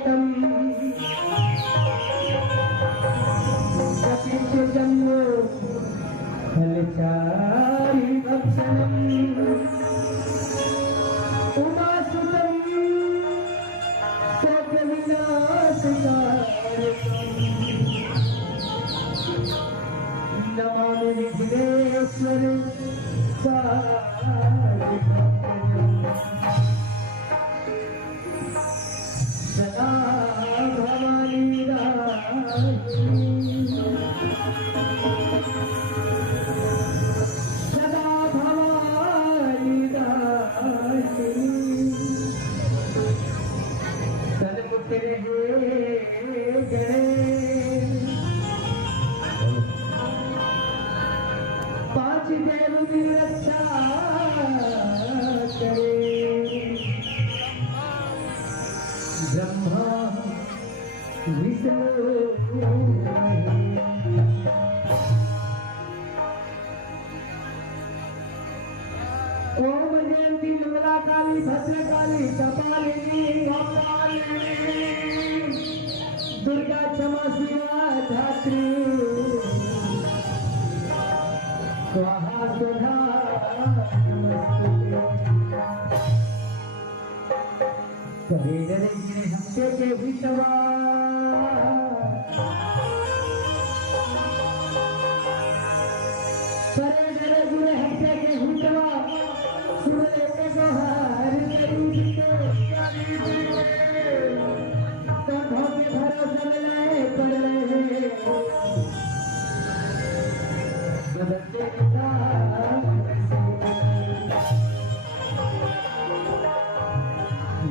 गीतम जम्मो फलचारी भक्षणम उमासुतम शोक विनाशकारकम नमामि विघ्नेश्वर सदा भवानी सदा भवानी सन्मुख रहे गणे पांच देव की रक्षा करे ब्रह्मा विष्णु ओम जयंती मंगला काली भद्रकाली कपालिनी दुर्गा क्षमा शिवा धात्री स्वाहा सुधा कभी डरेंगे हमसे के विषवा करे डरे जुड़े हमसे के विषवा सुने के गोहार कंधों के भरोसे मिलाए पड़ रहे बदलते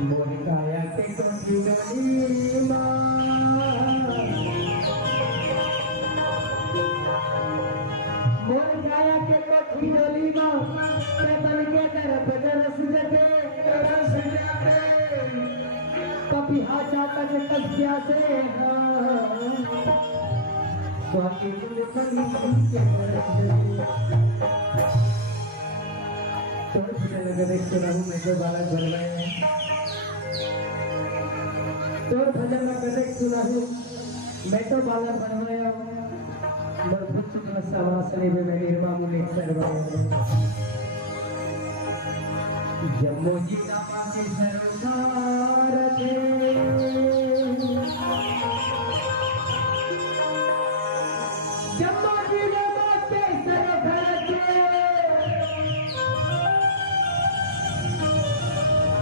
मोरिकाया के कोठी डोली मोरिकाया के कोठी डोली चेतन के दर बदरस जते कपिहा चातक कस्या से स्वाति गुलफली के तो नगर एक रहूं मैं जो बालक बन गए तो भजन में कदे सुना हूं मैं तो बालक बन गया मर भुत समासने में मैं निर्मा मुनि सर्वम जम्मो जी का पाके सरकार थे जम्मो जी का पाके सरकार थे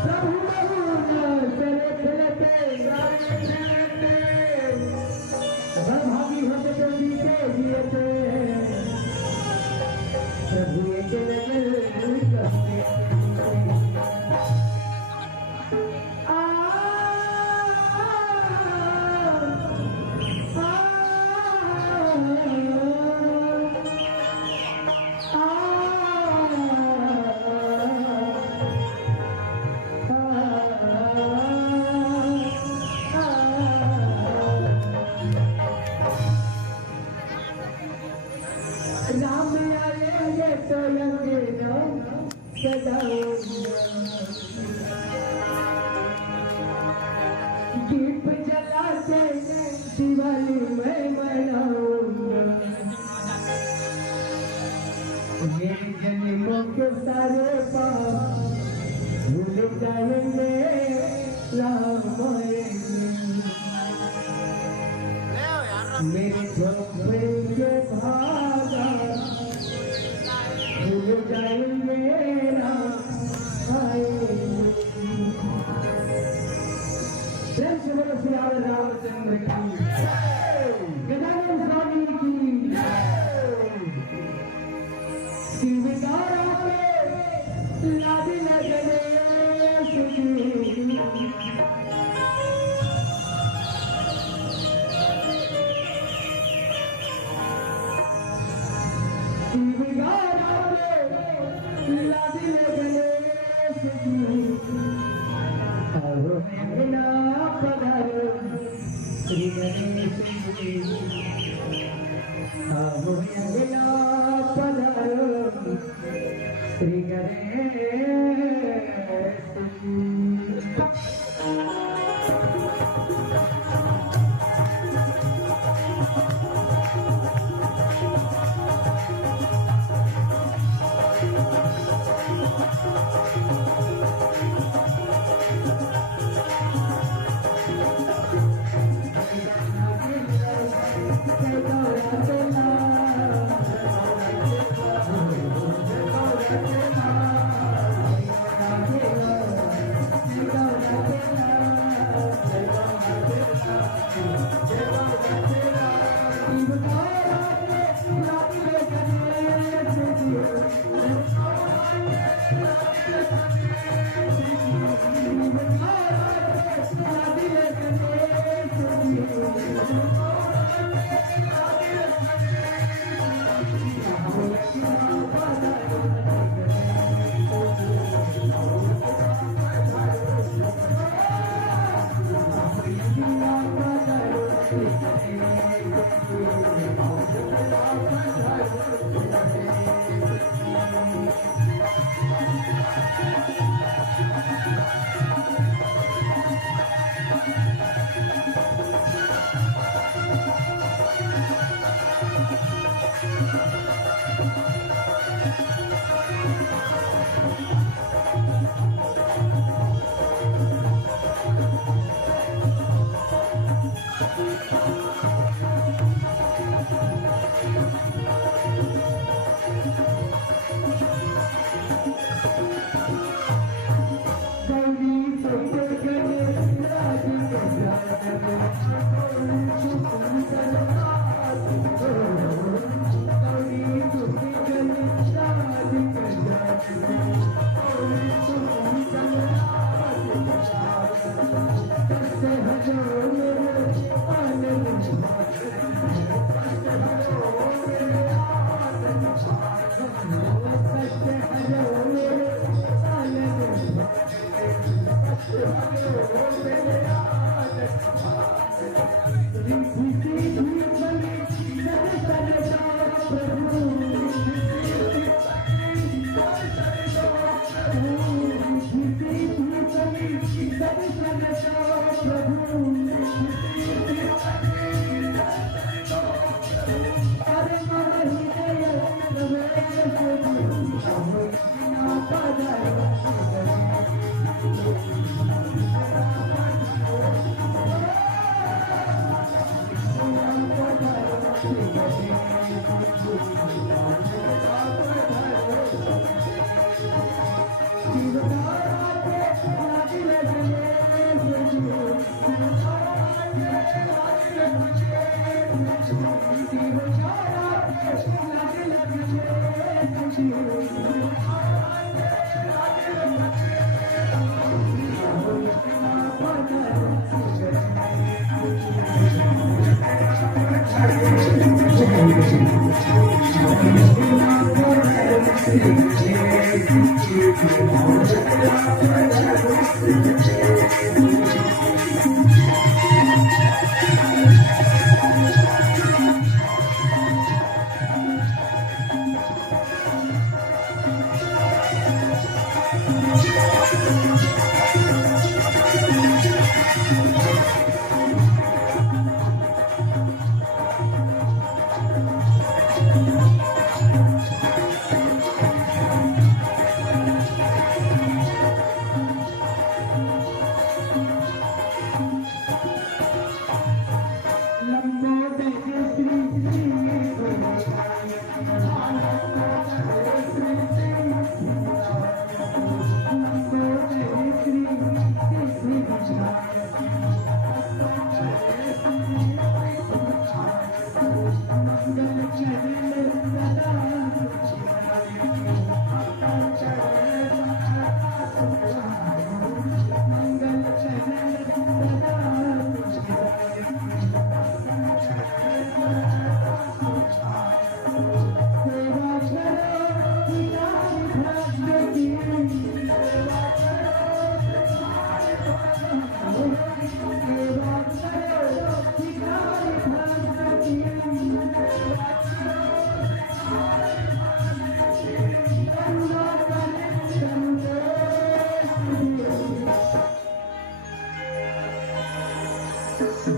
प्रभु चले चलते भागी होते तो जीते जियते प्रभु राम आए तो लगे सदा दीप जलाते दिवाली में मनाऊंगा ये जन्मों के सारे पाप भूल जाएंगे मेरे झोंपड़े के भागा भूल जाएंगे मेरा रामचंद्र की गजानन स्वामी की शिवदारा के लादी लगने श्री गणेश श्री गणेश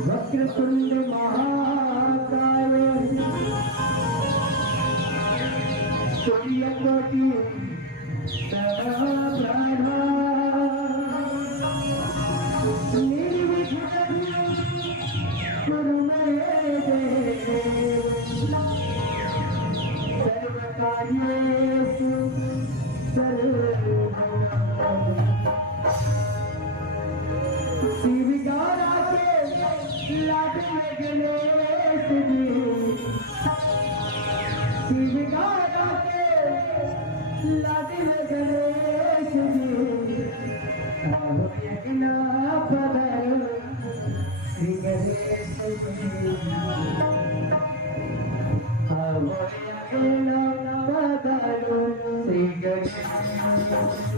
वक्रतुंड महाकाय सूर्यकोटि समप्रभा निर्विघ्नं कुरु मे देव सर्वकार्येषु सर्वदा शिवगारा के लाड में गणेश जी शिवगारा के लाड में गणेश जी आओ यज्ञ पधारो श्री गणेश जी आओ यज्ञ पधारो श्री गणेश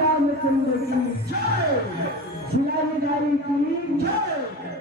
रामचंद्र की जय, शिलाधारी की जय।